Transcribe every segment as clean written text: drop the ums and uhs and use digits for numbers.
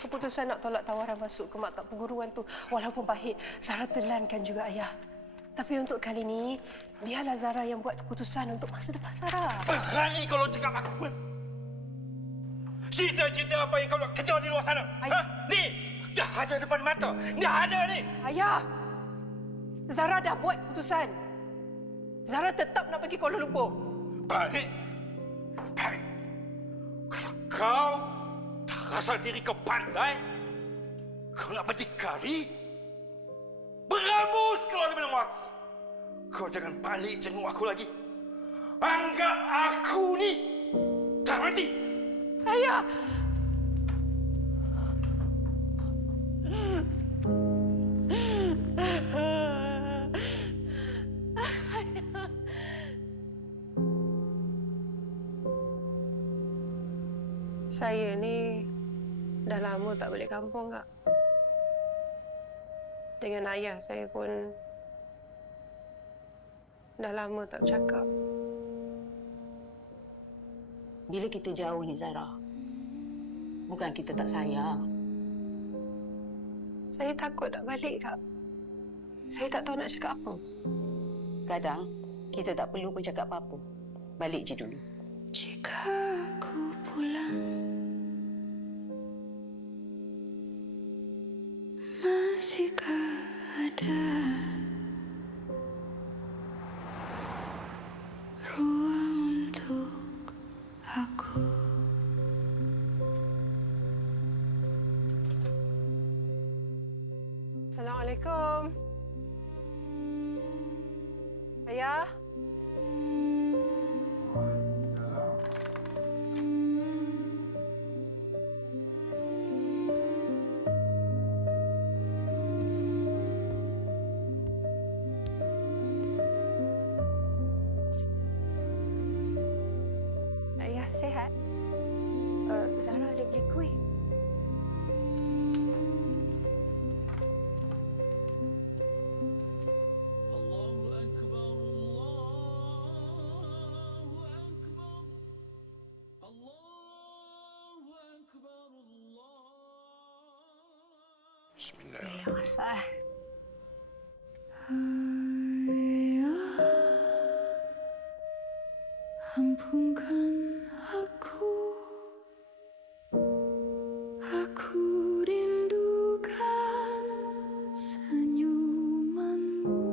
Keputusan nak tolak tawaran masuk ke maktab perguruan tu walaupun pahit, Zara telankan juga ayah. Tapi untuk kali ini, biarlah Zara yang buat keputusan untuk masa depan Zara. Berani kalau cakap aku. Cita-cita apa yang kau nak kejar di luar sana? Ha? Ni, dah ada depan mata. Dah ada ni. Ayah, Zara dah buat keputusan. Zara tetap nak pergi Kuala Lumpur. Baik. Baik. Kalau kau tak rasa diri kau pandai, kau nak berdikari, beramus keluar dari rumah aku. Kau jangan balik jenguk aku lagi. Anggap aku ni dah mati. Ayah! Saya ni dah lama tak balik kampung, Kak. Dengan ayah saya pun dah lama tak bercakap. Bila kita jauh ni, Zara, bukan kita tak sayang. Saya takut nak balik, Kak. Saya tak tahu nak cakap apa. Kadang, kita tak perlu pun cakap apa-apa. Balik je dulu. Jika aku pulang, masihkah ada ruang untuk aku? Assalamualaikum. Ayah? Ayah sihat? Zara ada beli kuih. Bismillah. Ya, masak. Ampunkan aku, aku rindukan senyumanmu.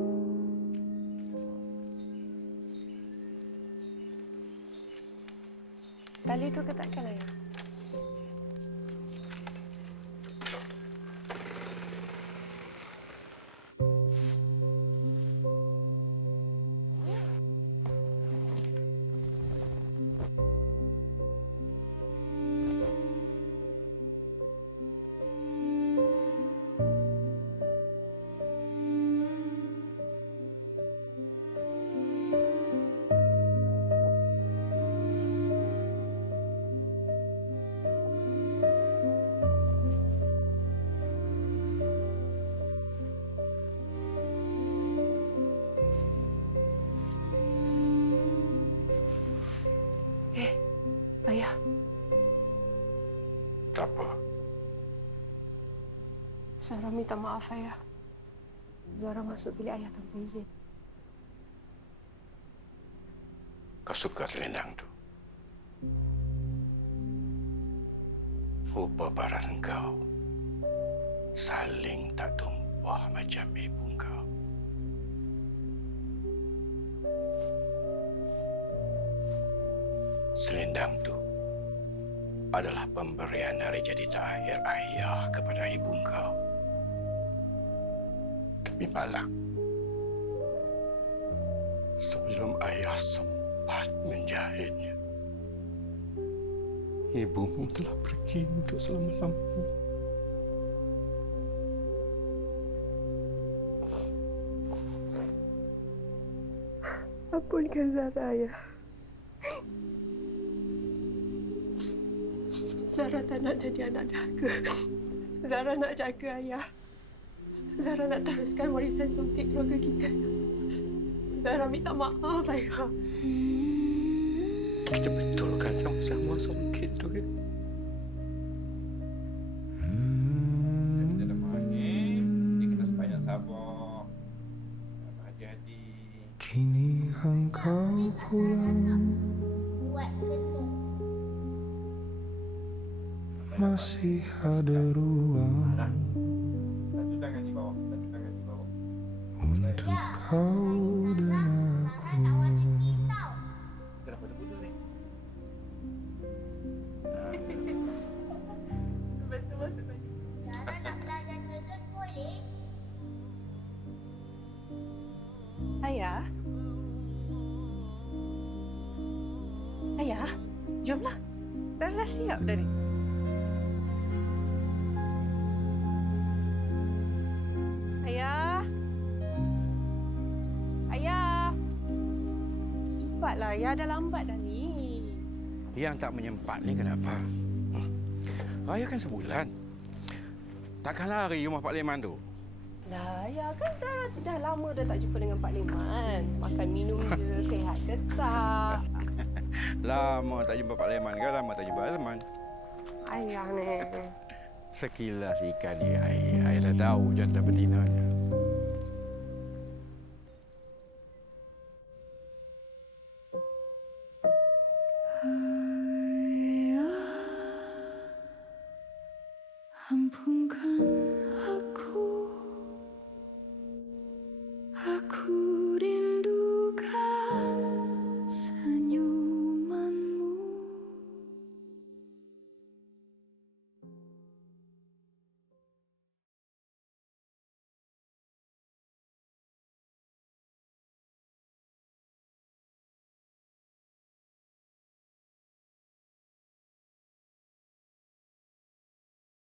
Tali tu ketatkan, ayah. Ayah, Tak apa. Zara minta maaf, ayah. Zara masuk bilik ayah tanpa izin. Kau suka selendang tu? Rupa paras engkau saling tak tumpah macam ibu engkau. Selendang tu adalah pemberian hari jadi terakhir ayah kepada ibu engkau. Tapi malang, sebelum ayah sempat menjahitnya, ibumu telah pergi untuk selama-lamanya. Ampunkan Zara, ayah. Zara tak nak jadi anak dahaga. Zara nak jaga ayah. Zara nak teruskan warisan songkit keluarga kita. Zara minta maaf, ayah. Kita betulkan sama-sama songkit tu, ya? pulang, masih ada ruang untuk kau dan aku. Ayah? Ayah, jomlah. Zara dah siap dah ni. Ayah? Ayah? Cepatlah, Ayah dah lambat dah ni. Yang tak menyempat ni kenapa? Raya kan sebulan. Takkan lari rumah Pak Leman tu? Lah, Ayah kan Zara dah lama dah tak jumpa dengan Pak Leman. Makan minum dia sihat ke tak? Lama tak jumpa Pak Leman ke? Lama tak jumpa Azman. Ayah ni. Sekilas ikan di air. Ayah dah tahu jantan betinanya. Ayah, ampunkan aku.